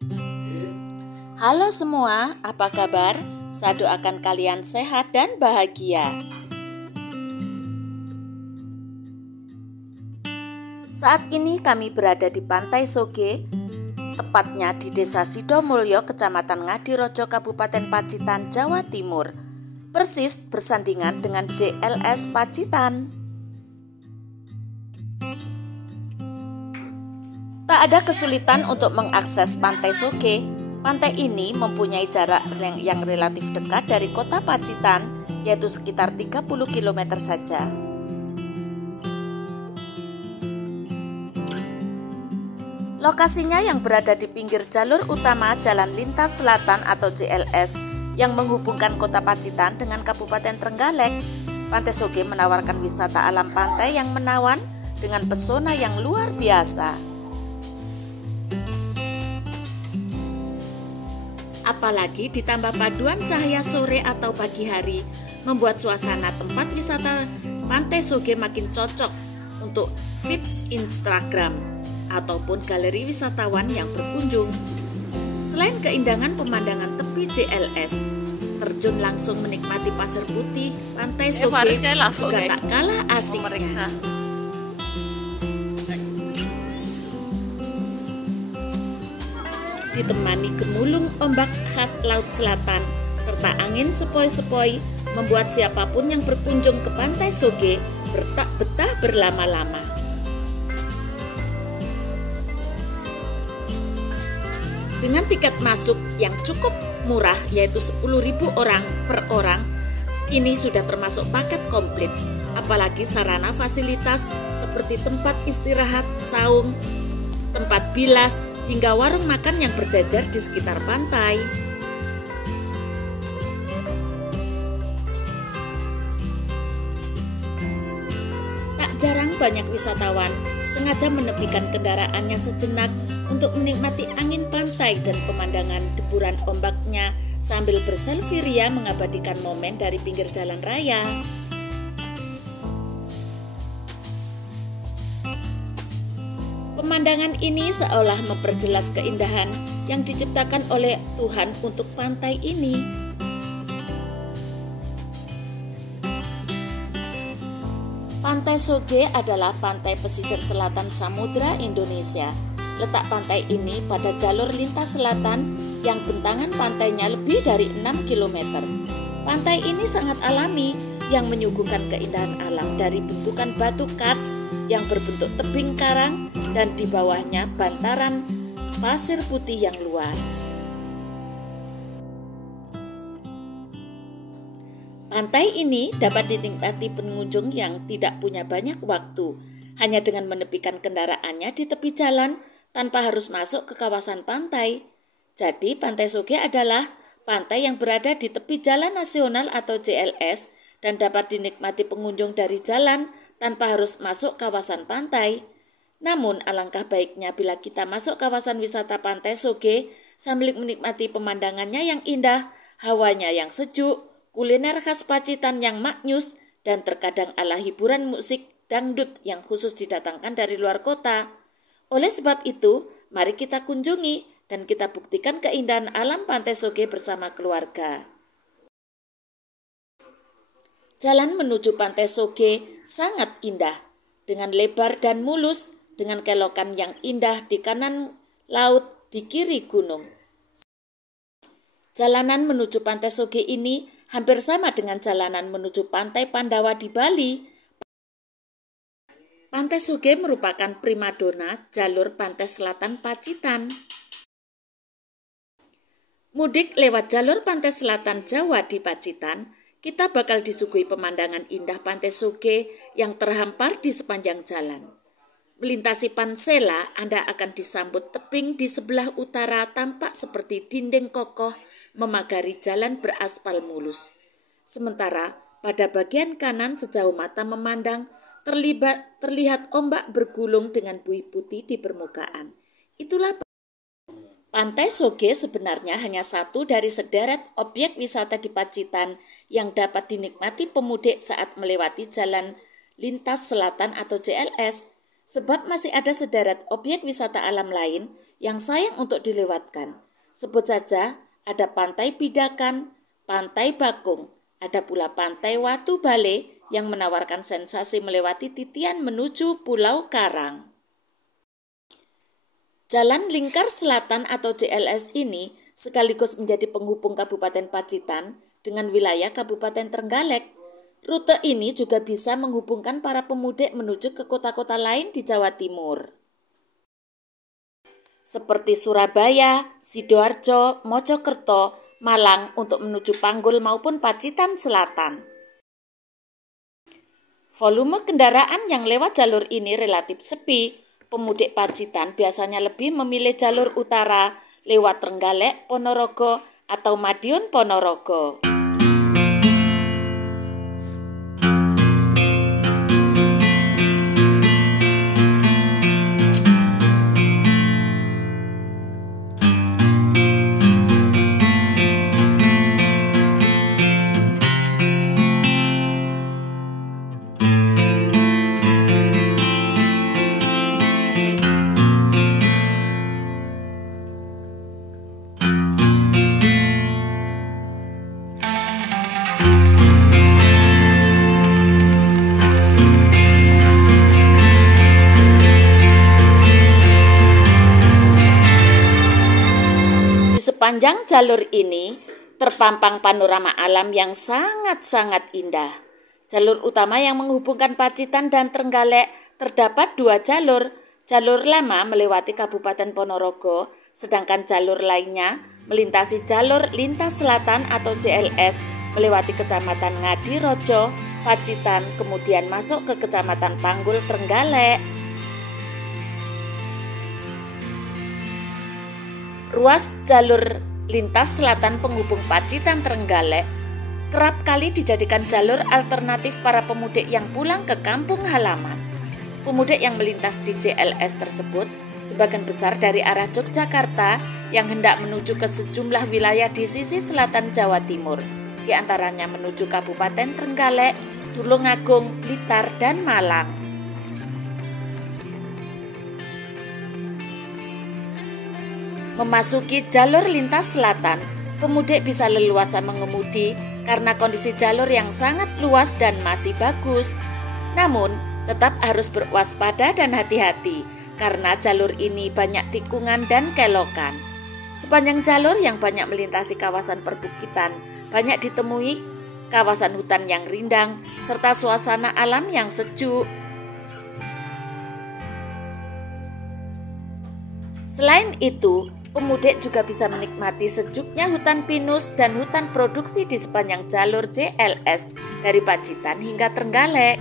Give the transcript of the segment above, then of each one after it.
Halo semua, apa kabar? Saya doakan kalian sehat dan bahagia. Saat ini kami berada di Pantai Soge, tepatnya di Desa Sidomulyo, Kecamatan Ngadirojo, Kabupaten Pacitan, Jawa Timur. Persis bersandingan dengan JLS Pacitan. Tak ada kesulitan untuk mengakses Pantai Soge. Pantai ini mempunyai jarak yang relatif dekat dari kota Pacitan, yaitu sekitar 30 km saja. Lokasinya yang berada di pinggir jalur utama Jalan Lintas Selatan atau JLS yang menghubungkan kota Pacitan dengan Kabupaten Trenggalek. Pantai Soge menawarkan wisata alam pantai yang menawan dengan pesona yang luar biasa. Apalagi ditambah paduan cahaya sore atau pagi hari, membuat suasana tempat wisata Pantai Soge makin cocok untuk feed Instagram ataupun galeri wisatawan yang berkunjung. Selain keindahan pemandangan tepi JLS, terjun langsung menikmati pasir putih Pantai Soge juga tak kalah asiknya. Ditemani gemulung ombak khas Laut Selatan serta angin sepoi-sepoi, membuat siapapun yang berkunjung ke Pantai Soge tak betah berlama-lama. Dengan tiket masuk yang cukup murah, yaitu 10.000 orang per orang, ini sudah termasuk paket komplit. Apalagi sarana fasilitas seperti tempat istirahat, saung, tempat bilas, hingga warung makan yang berjajar di sekitar pantai. Tak jarang banyak wisatawan sengaja menepikan kendaraannya sejenak untuk menikmati angin pantai dan pemandangan deburan ombaknya sambil berselfie ria mengabadikan momen dari pinggir jalan raya. Pemandangan ini seolah memperjelas keindahan yang diciptakan oleh Tuhan untuk pantai ini. Pantai Soge adalah pantai pesisir selatan Samudra Indonesia. Letak pantai ini pada jalur lintas selatan yang bentangan pantainya lebih dari 6 km. Pantai ini sangat alami yang menyuguhkan keindahan alam dari bentukan batu kars yang berbentuk tebing karang dan di bawahnya bantaran pasir putih yang luas. Pantai ini dapat dinikmati pengunjung yang tidak punya banyak waktu, hanya dengan menepikan kendaraannya di tepi jalan tanpa harus masuk ke kawasan pantai. Jadi Pantai Soge adalah pantai yang berada di tepi jalan nasional atau JLS dan dapat dinikmati pengunjung dari jalan tanpa harus masuk kawasan pantai. Namun alangkah baiknya bila kita masuk kawasan wisata Pantai Soge sambil menikmati pemandangannya yang indah, hawanya yang sejuk, kuliner khas Pacitan yang maknyus, dan terkadang ala hiburan musik dangdut yang khusus didatangkan dari luar kota. Oleh sebab itu, mari kita kunjungi dan kita buktikan keindahan alam Pantai Soge bersama keluarga. Jalan menuju Pantai Soge sangat indah, dengan lebar dan mulus, dengan kelokan yang indah di kanan laut, di kiri gunung. Jalanan menuju Pantai Soge ini hampir sama dengan jalanan menuju Pantai Pandawa di Bali. Pantai Soge merupakan primadona jalur pantai selatan Pacitan. Mudik lewat jalur pantai selatan Jawa di Pacitan, kita bakal disuguhi pemandangan indah Pantai Soge yang terhampar di sepanjang jalan. Melintasi Pansela, Anda akan disambut tebing di sebelah utara tampak seperti dinding kokoh memagari jalan beraspal mulus. Sementara pada bagian kanan sejauh mata memandang, terlihat ombak bergulung dengan buih putih di permukaan. Itulah Pantai Soge sebenarnya hanya satu dari sederet objek wisata di Pacitan yang dapat dinikmati pemudik saat melewati jalan lintas selatan atau JLS. sebab masih ada sederet objek wisata alam lain yang sayang untuk dilewatkan. Sebut saja ada Pantai Pidakan, Pantai Bakung, ada pula Pantai Watu Bale yang menawarkan sensasi melewati titian menuju Pulau Karang. Jalan Lingkar Selatan atau JLS ini sekaligus menjadi penghubung Kabupaten Pacitan dengan wilayah Kabupaten Trenggalek. Rute ini juga bisa menghubungkan para pemudik menuju ke kota-kota lain di Jawa Timur, seperti Surabaya, Sidoarjo, Mojokerto, Malang untuk menuju Panggul maupun Pacitan Selatan. Volume kendaraan yang lewat jalur ini relatif sepi. Pemudik Pacitan biasanya lebih memilih jalur utara lewat Trenggalek, Ponorogo, atau Madiun, Ponorogo. Sepanjang jalur ini terpampang panorama alam yang sangat-sangat indah. Jalur utama yang menghubungkan Pacitan dan Trenggalek terdapat 2 jalur. Jalur lama melewati Kabupaten Ponorogo, sedangkan jalur lainnya melintasi jalur lintas selatan atau JLS melewati Kecamatan Ngadirojo, Pacitan, kemudian masuk ke Kecamatan Panggul, Trenggalek. Ruas jalur lintas selatan penghubung Pacitan Trenggalek kerap kali dijadikan jalur alternatif para pemudik yang pulang ke kampung halaman. Pemudik yang melintas di JLS tersebut sebagian besar dari arah Yogyakarta yang hendak menuju ke sejumlah wilayah di sisi selatan Jawa Timur, di antaranya menuju Kabupaten Trenggalek, Tulungagung, Blitar, dan Malang. Memasuki jalur lintas selatan, pemudik bisa leluasa mengemudi karena kondisi jalur yang sangat luas dan masih bagus. Namun, tetap harus berwaspada dan hati-hati karena jalur ini banyak tikungan dan kelokan. Sepanjang jalur yang banyak melintasi kawasan perbukitan, banyak ditemui kawasan hutan yang rindang serta suasana alam yang sejuk. Selain itu, pemudik juga bisa menikmati sejuknya hutan pinus dan hutan produksi di sepanjang jalur JLS dari Pacitan hingga Trenggalek.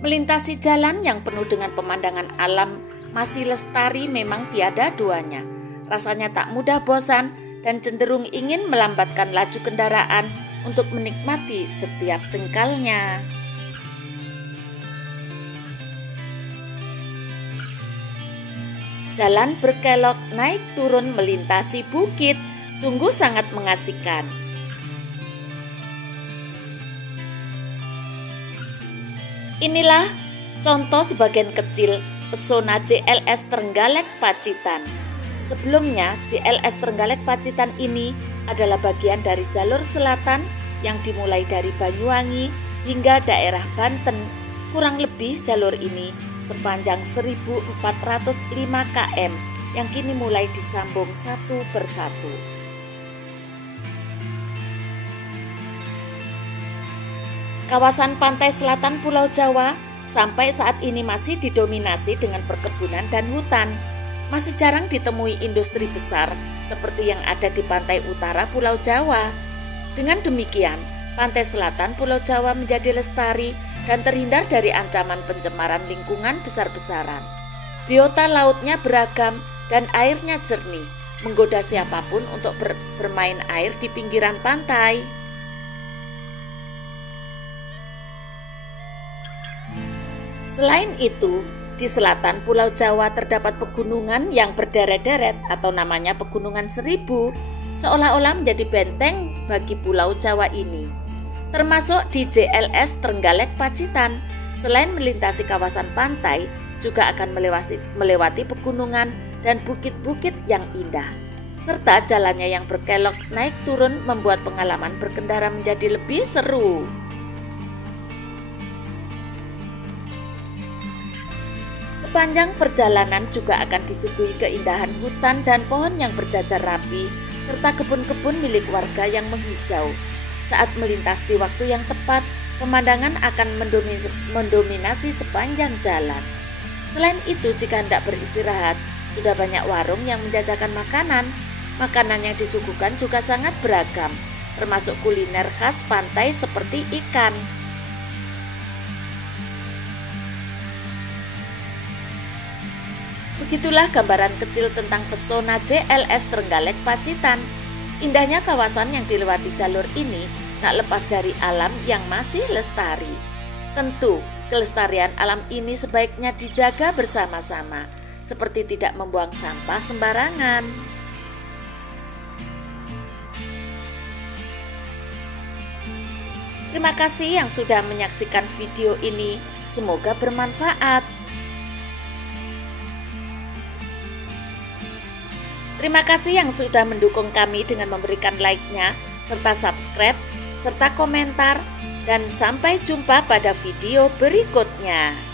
Melintasi jalan yang penuh dengan pemandangan alam masih lestari memang tiada duanya. Rasanya tak mudah bosan dan cenderung ingin melambatkan laju kendaraan untuk menikmati setiap jengkalnya. Jalan berkelok naik turun melintasi bukit, sungguh sangat mengasihkan. Inilah contoh sebagian kecil pesona JLS Trenggalek Pacitan. Sebelumnya, JLS Trenggalek Pacitan ini adalah bagian dari jalur selatan yang dimulai dari Banyuwangi hingga daerah Banten. Kurang lebih jalur ini sepanjang 1.405 km yang kini mulai disambung satu persatu. Kawasan pantai selatan Pulau Jawa sampai saat ini masih didominasi dengan perkebunan dan hutan. Masih jarang ditemui industri besar seperti yang ada di pantai utara Pulau Jawa. Dengan demikian, pantai selatan Pulau Jawa menjadi lestari dan terhindar dari ancaman pencemaran lingkungan besar-besaran. Biota lautnya beragam dan airnya jernih, menggoda siapapun untuk bermain air di pinggiran pantai. Selain itu, di selatan Pulau Jawa terdapat pegunungan yang berderet-deret atau namanya Pegunungan Seribu, seolah-olah menjadi benteng bagi Pulau Jawa ini. termasuk di JLS Trenggalek Pacitan. Selain melintasi kawasan pantai, juga akan melewati pegunungan dan bukit-bukit yang indah. Serta jalannya yang berkelok naik turun membuat pengalaman berkendara menjadi lebih seru. Sepanjang perjalanan juga akan disuguhi keindahan hutan dan pohon yang berjajar rapi, serta kebun-kebun milik warga yang menghijau. Saat melintas di waktu yang tepat, pemandangan akan mendominasi sepanjang jalan. Selain itu, jika hendak beristirahat, sudah banyak warung yang menjajakan makanan. Makanan yang disuguhkan juga sangat beragam, termasuk kuliner khas pantai seperti ikan. Begitulah gambaran kecil tentang pesona JLS Trenggalek Pacitan. Indahnya kawasan yang dilewati jalur ini tak lepas dari alam yang masih lestari. Tentu, kelestarian alam ini sebaiknya dijaga bersama-sama, seperti tidak membuang sampah sembarangan. Terima kasih yang sudah menyaksikan video ini. Semoga bermanfaat. Terima kasih yang sudah mendukung kami dengan memberikan like-nya, serta subscribe, serta komentar, dan sampai jumpa pada video berikutnya.